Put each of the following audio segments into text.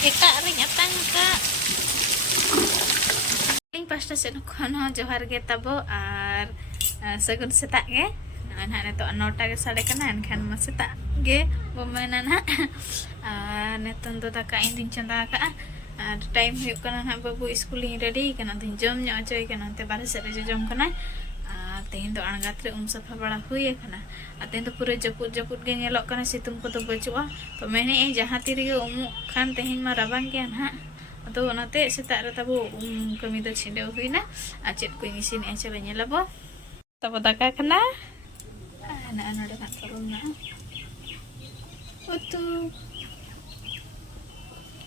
Kita ring atang ka. Ing pasta sen kono johar ge tabo ar sagun setak ge. Nah neto 9टा ge sade kana enkan ma setak ge bomana na. Neton to taka indin chanda ka. Time huyuk kana na babu schooling ready kana din jom nya joy kana te bare sare jom kana. Tehin to angat re safa bada huye kana. Tehin to pura japud ge nyelok kana situng ko to bachua. To mene e jahan tiri ge kan tehin ma rabang ge na. Atau nanti setak re tabu kami to chinde huina. Acet ko isin e chale nyelabo. Tabu daka kana. Ana de nak turun na.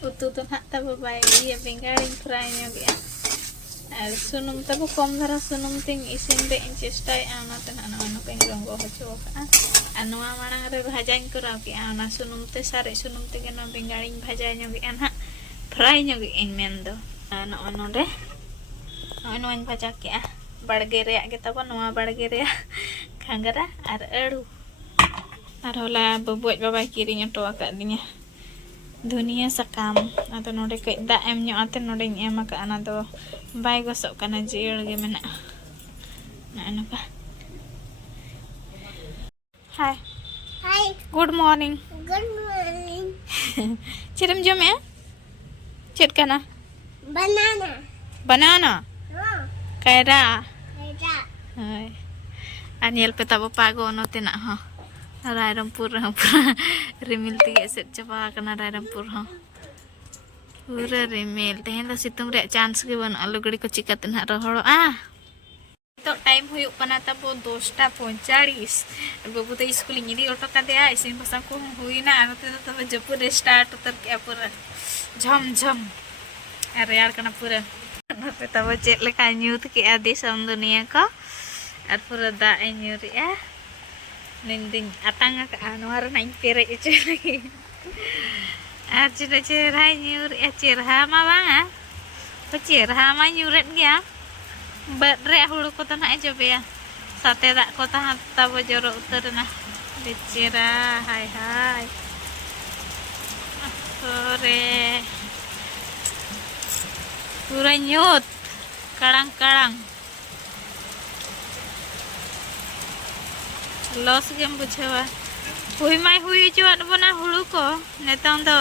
Utu to nak tabu bai iya bengaring fry nya ge. Sunum tabu kom dhara sunum ting isin de chestai ana tan ana pe rongo hocho anu amarang re bhajain kora ki ana sunum te sare sunum te gena bengaring bhajai nya ge ana fry nya ge en mendo ana onode anu an bhaja ki badge re ge tabu noa badge re khangara ar adu ar hola babuaj babai kiring to akak dinya dunia sakam atau node ke da em nyo ate node em ka ana do bai gosok kana jil ge mena na anu ka Hi Good morning Chiram jom ya Chet kana Banana Kaira Hai Aniel pe tabo pago no te na ha Rairampur rimil tiga set capa kena Rairampur pura rimil tehen to situng re chance ge ban alu gadi ko chikaten ha rohoro to time huyuk kana tabo 2:45 babu te school ngiri auto ka de isin pasang ko huina anu te to Japud start utar ke pura jam are yar kana pura te tabo chet leka nyut ke adi sam dunia ko ar pura da nyuri Ninding atang ka anu har nain pere ice lagi. Cerah nyur cerah ma banga. Cerah ma nyuret gya. Badre hulu kota na aja be ya. Sate dak kota hatta bojoro utar na. Cerah hai. Sore. Pura nyut. Kadang-kadang. Los game buझेवा हुई my हुई चुआत बना हुड़ू को नेतंग दो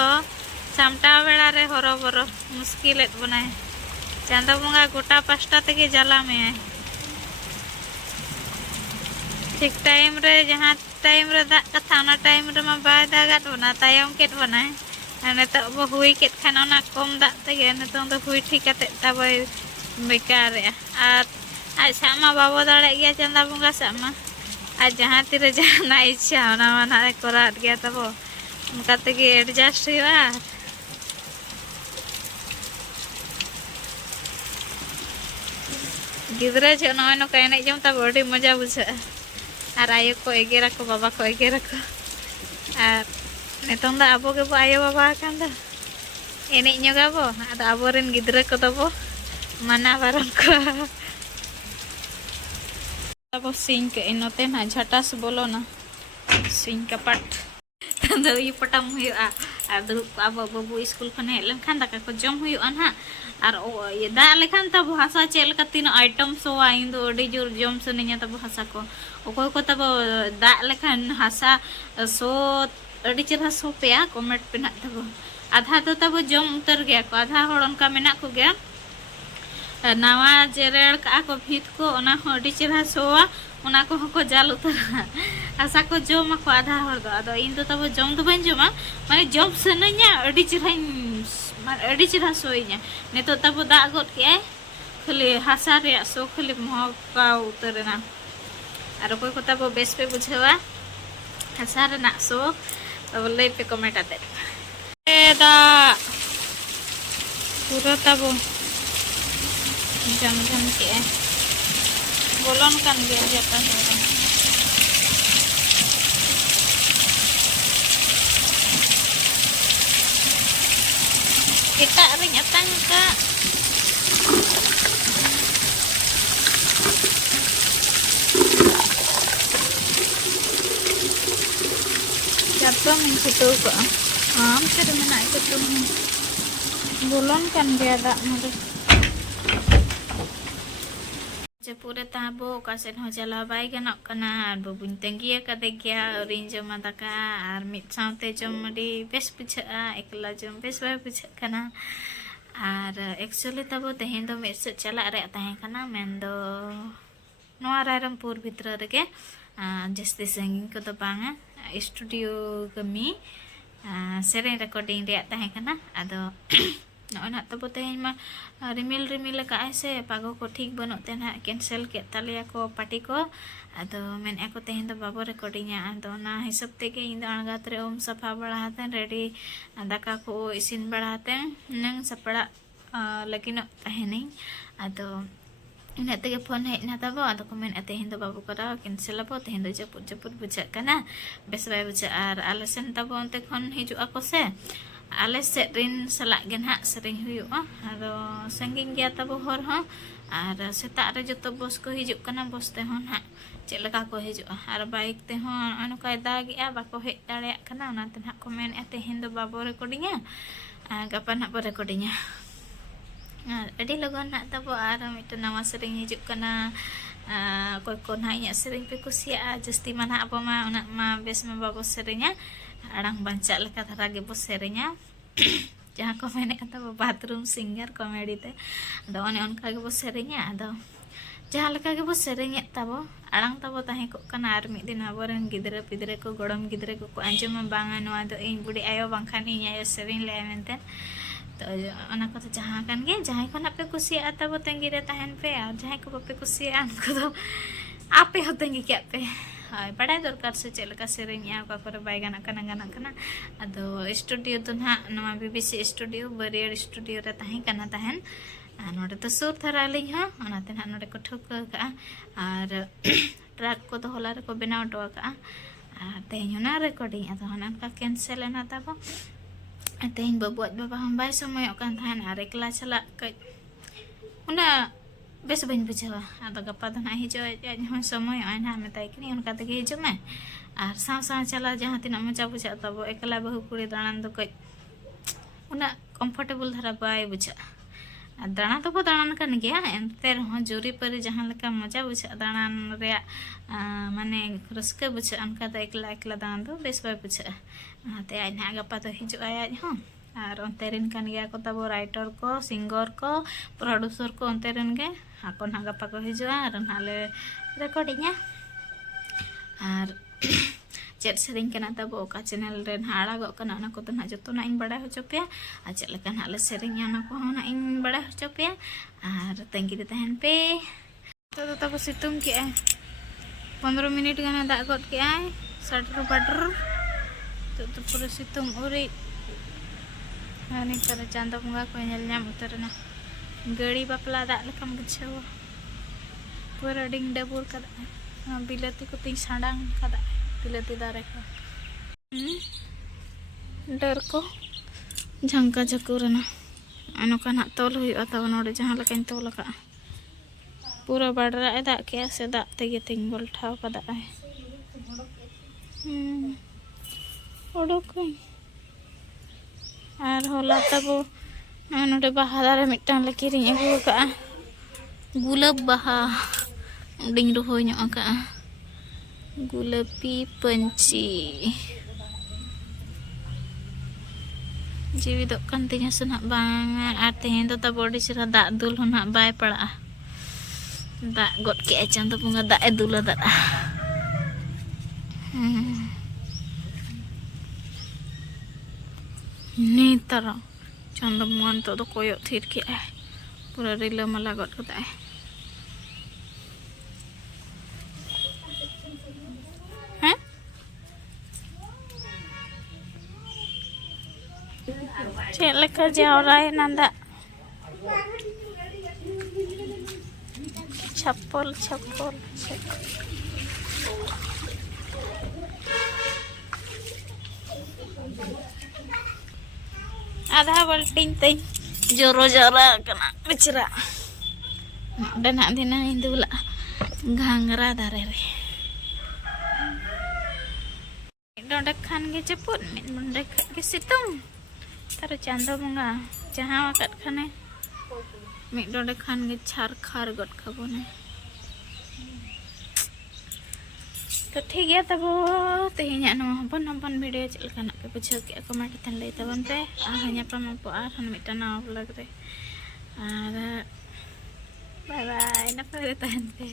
सामटा बेड़ा रे हरो बरो मुश्किल एत बनाए चांदा बंगा गोटा 5टा तके जाला में ठीक टाइम रे जहां टाइम रे दा कथा ना टाइम रे मा बाय दागात बना तायम केत बनाए नेत बो हुई केत खाना ना कम दा तके नेतंग दो हुई ठीक आते तबे बेकार रे आज सामा बाबो दाड़े गया चांदा बंगा सामा आज जहाँ तीर जाना इच्छा होना मना करा गया तब उनका तक एडजस्ट हुआ गिद्रा जो नो कहने जम तब बड़ी मजा बुझा और आयो को एगेरा को बाबा को एगेरा को और नितों दा अबो के बो आयो बाबा कान दा एने ᱧᱚᱜᱟ बो आदा अबोरेन गिद्रा को तबो मना बारन को अब सिंह के इनोते ना झटास बोलो ना सिंह का पट तंदो ये पटम हुआ आदु अब बाबू स्कूल खने लखन दाका को जम हुआ ना और ये दा लेखन तब भाषा चेल का तीन आइटम सो इन दो अडी जोर जम सनिया तब भाषा को ओको को तब दा लेखन भाषा सो अडी चेरा सो पेया कमेंट पे ना तब आधा तो तब जम उतर गया को आधा होड़ उनका मेना को गया नावा जेरेड़ का को भीत को ओना अडी चेरा सोवा ओना को को जाल उतर आशा को जम को आधा हर दो आदो इन तो तब जम तो बन जमा माने जम सनया अडी चेरा माने अडी चेरा सोइया ने तो तब दा गट के खाली हासा रे सो खाली महका उतरना आर कोई को तब बेस पे बुझेवा हासा रे ना सो तब ले पे कमेंट आते दा पूरा तब जम के बोलन kan biar jatan kita ring atang ka Japud itu ko am kada mana ito Bulon kan dia dak nade. Japud tabo kasen ho jala bai ganok kana ar babun tengia kadegia orin jom daka ar mit saute jom di bes buja ekla jom bes bai buja kana ar actually tabo tehen do met chala re tahen kana mendo noa Rairampur bitra rege justi singing ko do banga studio kami sering recording re tahen kana ado Noon at tabo tayo rimil ka ase pago ko ठीक बनों ते ना cancel के ताले ako party ko ado men ako tayo to babo recording ya ado na hisap te ke indo angat re om safa बड़ा हाथे ready daka ko isin बड़ा हाथे नंग sapra lagi no tayo ning ado ina te ke phone hai na tabo ado ko men ate hindo babo kara cancel abo tayo hindo japud bujak kana bes bai bujak ar alasan tabo onte kon hiju ako se ale serin salak gen hak sering huyu ado sanging dia tabo hor ha ar setak re joto bos ko hijuk kana bos te hon hak cek leka ko hijuk ar baik te hon anu kaida gi bako hek dare kana ona ten hak komen ate hindo babo recording ya kapan hak recording ya adi logon nak tabo ar itu nama sering hijuk kana koy kon hanya sering pe kusia justi mana apa ma ona ma bes ma babo seringnya arang bancak leka tarage bos serinya jaha komene kata bathroom singer comedy te ado one onka ge bos serinya ado jaha leka ge bos serinya tabo arang tabo tahe ko kana ar mid din aboren gidra pidre ko godom gidre ko anjum banga no ado in budi ayo bangkhan inya ayo sering le menten to ona ko jaha kan ge jaha ko na pe kusi atabo tengi re tahen pe ar jaha ko pe kusi an ko do ape hotengi ke pe पढ़ाई दरकार से चलका सेरेंगे का करे bye गाना kana ado studio तो ना नवा BBC studio barrier studio रे ताहे kana ताहेन नोडे तो सुर थरा लिंग हा ओनाते ना नोडे को ठोक का आर ट्रैक को तो होला रे को बनाव टो का तेहन ना recording अतो हनन का कैंसिल ना ताबो तेहन बबुat बाबा हम बाय समय ओकान ताहेन आर एकला चला उना bes bain bujawa ado gapa do na hijo hon somoy ana metai kini on kate ge hijo me ar saw chala jaha tina moja buja tabo ekla bahu kuri danan do koi una comfortable dhara bai buja दाना तो दानान kan gya enter ho juri pare jahan leka moja buja danan rea mane raska buja anka da ekla danan do bes bai buja te ai na gapa to hijo aya ho আর অন্তেরিন কান গিয়া কো তাবো writer কো singer কো producer কো অন্তেরিন গে হাকো না গাপা কো হিজুয়া আর নালে recording আর चेट सेरिंग कना तब ओका channel रे हाड़ा गो कना ना को तो ना जतो ना इन बड़ा हो चोपे आ चेट लका ना ले सेरिंग ना को ना इन बड़ा हो चोपे आर तंगी दे तहन पे तो तब सितुम के 15 मिनट गाना दा गद के आय सटर बटर तो पूरा सितुम Uri ani kada canda bunga ko nyel nyam utarna gari bapla da lekam buchhawa pura ding dabur kada bilati ko ting sadang kada bilati dare ko dar ko jangka jakurana anu kana tol hui atawa node jahan lakain tol ka pura badra da ke se da tege ting bol thaw kada ai odok আর হলা তাবো নডে বাহা দারে মিটাং le kiring agu ka gulab baha ding roho nyok ka gulapi panci jiwi dok kan tinya senak banget artinya to tabo di sira dak dul honak bai pada dak got ke acan to punga dak edul dak नी तरह चंदमुआन तो कोयो their के पूरा रिला मला गट कता हैं check लेका जावराय नंदा छप्पल आधा बल्टिंग तई जोरो जरा कना बिचरा डना दिना इंदुला घांगरा दारे रे डोंडे खान गे जपुद मिन मुंडे के सितुंग तार चांदो मंगा जहाँ वक़्त खाने मिट डोडे खान गे छार खार गट खाबोने तो ठीक है तब तेहना हपन हपन वीडियो चलना पे बुझे के कमेंट तन लई तबन पे हपम और मिटा नवा ब्लॉग रे और बाय बाय नपाय तहन पे।